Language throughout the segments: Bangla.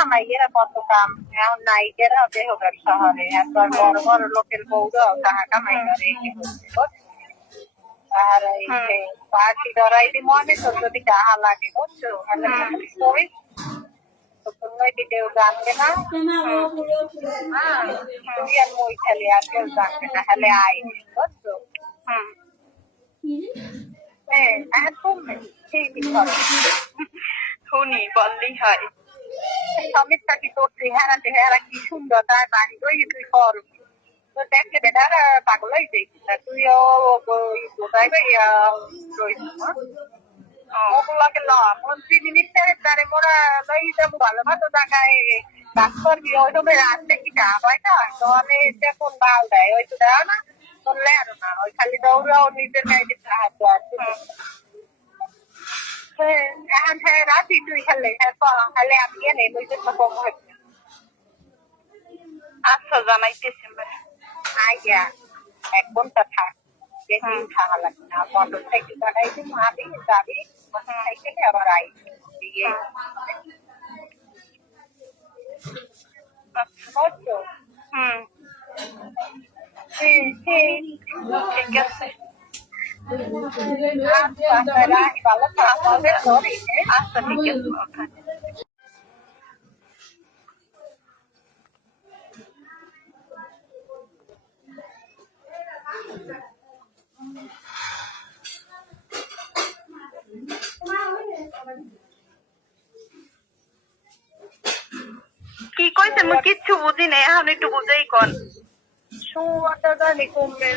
না মাইয়েরা কত কাম এখন নায়িকেরা দেহ ব্যবসা হবে একবার বড় বড় লোকের বউরাও টাকা কামাই করে এই হচ্ছে আর এই যে পার্টি ধরাই দি মনে তো যদি টাকা লাগে বুঝছো কই তো তুমি কি কেউ জানবে না তুই আর মই খেলে আর কেউ জানবে না হলে আই বুঝছো হ্যাঁ তুমি ঠিকই করো শুনি বললেই হয়। সমস্যা কি তোর চেহারা কি সুন্দর তার বাড়ি ওই তুই কর তো দেখলে বেটার পাগল হয়ে যাই তুইও কোথায় ওগুলাকে মন্ত্রী মিনিস্টারের দ্বারে মোরা লই যাবো ভালো ভালো জায়গায় কাজ করবি ওই সময় রাত্রে কি চা হয় না তাহলে কোন বাল দেয় ওই তো দেওয়া না করলে আরো না ওই খালি দৌড়াও নিজের গাড়িতে সাহায্য আছে এখন হ্যাঁ রাতি তুই খেলে খালে আমি এনে ওই জন্য কম হচ্ছে আচ্ছা জানাইতেছি আইয়া 1 ঘন্টা থাক বেশি থাকা লাগে না মোটর সাইকেল বাড়াই দিব আমি যাবি মোটর সাইকেলে আবার আই দিয়ে বুঝছো ঠিক আছে। ভালো থাকবে আচ্ছা ঠিক আছে। কি কইছে আমি কিচ্ছু বুঝি নাই এখন একটু বুঝাই কোন সুয়াটা নিকমে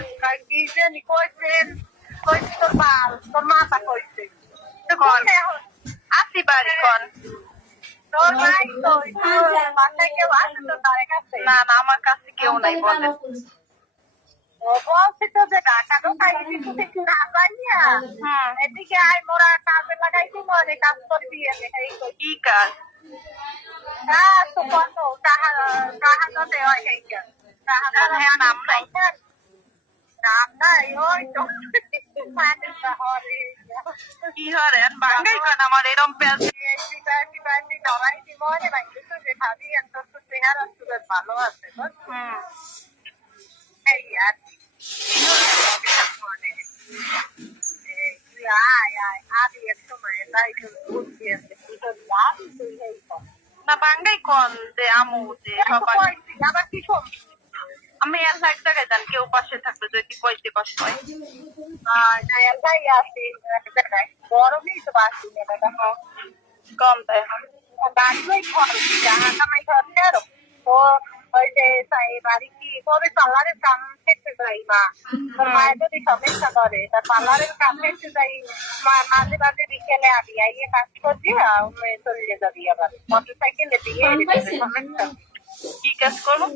কি যে নিকইছেন কইছে তোর বাল তোর মাথা কইছে কোন আসি বাড়ি কোন তোর নাই তো বাসায় কেউ আছে তো তার কাছে না না আমার কাছে কেউ নাই বলে ও বলছে তো যে টাকা তো খাই দিতে কিছু না পাইয়া এদিকে আয় মোরা কাজে লাগাইছি মনে কাজ করবি আমি কি কাজ তো কত টাকা তো দেওয়া সেই কাজ নাম নাই নাম নাই ওই তো কি হরেন বাঙ্গাই কোন আমার এরম পেল ভালো আছে না বাঙ্গাই কোন যে আমু যে সবাই আবার কি শোন আমি এক জায়গায় যান কেউ পাশে থাকলে যদি কইতে কষ্ট হয় গরমই তো বাসি কম তাই বাড়িই খরচ টাকা কামাই খরচে আরো তো ওই যে বাড়ি কি কবে পার্লারের কাম খেতে যাই মা তোর মায়ের যদি সমস্যা করে তার পার্লারের কাম খেতে যাই মাঝে মাঝে বিকেলে আবি আইয়ে কাজ করবি চলে যাবি আবার মোটর সাইকেলে দিয়ে সমস্যা কি কাজ করবো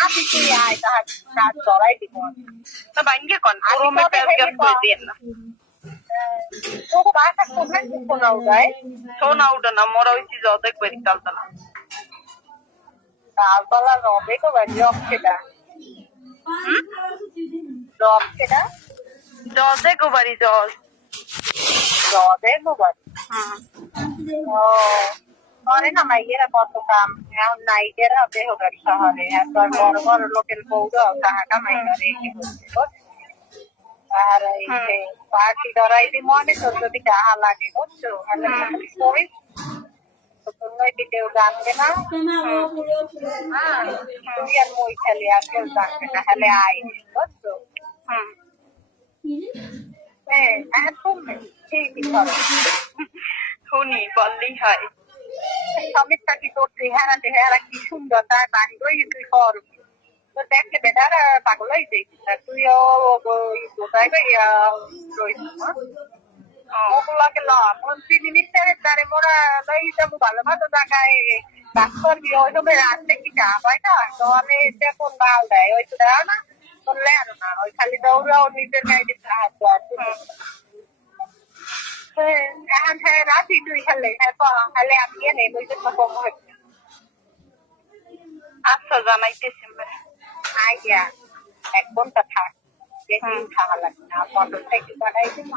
আবি তুই আয় তাহার কাজ করাই দিব না বাঙ্গে কোন রুমে পেল গ্যাস করে দিন না তোকে বাসা কোথায় শোনাও যায় সোনা উঠে না মোরা ওই চিজ অর্ধেক বেরি কালতা না তালতলা রবে তো বাড়ি রব সেটা রব সেটা জজে গো বাড়ি জজ রবে গো বাড়ি ও করে না মাইয়েরা কত কাম এখন নায়িকেরা দেহ ব্যবসা হবে একবার বড় বড় লোকের বউরাও টাকা কামাই করে এই হচ্ছে আর এই যে পার্টি ধরাই দি মনে তো যদি টাকা লাগে বুঝছো কই তো তুমি কি কেউ জানবে না তুই আর মই খেলে আর কেউ জানবে না হলে আই বুঝছো হ্যাঁ তুমি ঠিকই করো শুনি বললেই হয়। সমস্যা কি তোর চেহারা কি সুন্দর তার বাড়ি ওই তুই কর তো দেখলে বেটার পাগল হয়ে যাই তুইও কোথায় ওগুলাকে মন্ত্রী মিনিস্টারের দ্বারে মোরা লই যাবো ভালো ভালো জায়গায় কাজ করবি ওই সময় রাত্রে কি চা হয় না তাহলে কোন বাল দেয় ওই তো দেওয়া না করলে আরো না ওই খালি দৌড়াও নিজের গাড়িতে সাহায্য আছে এখন হ্যাঁ রাতি তুই খেলে খালে আমি এনে ওই জন্য কম হচ্ছে আচ্ছা জানাইতেছি আইয়া 1 ঘন্টা থাক বেশি থাকা লাগে না মোটর সাইকেল বাড়াই দিব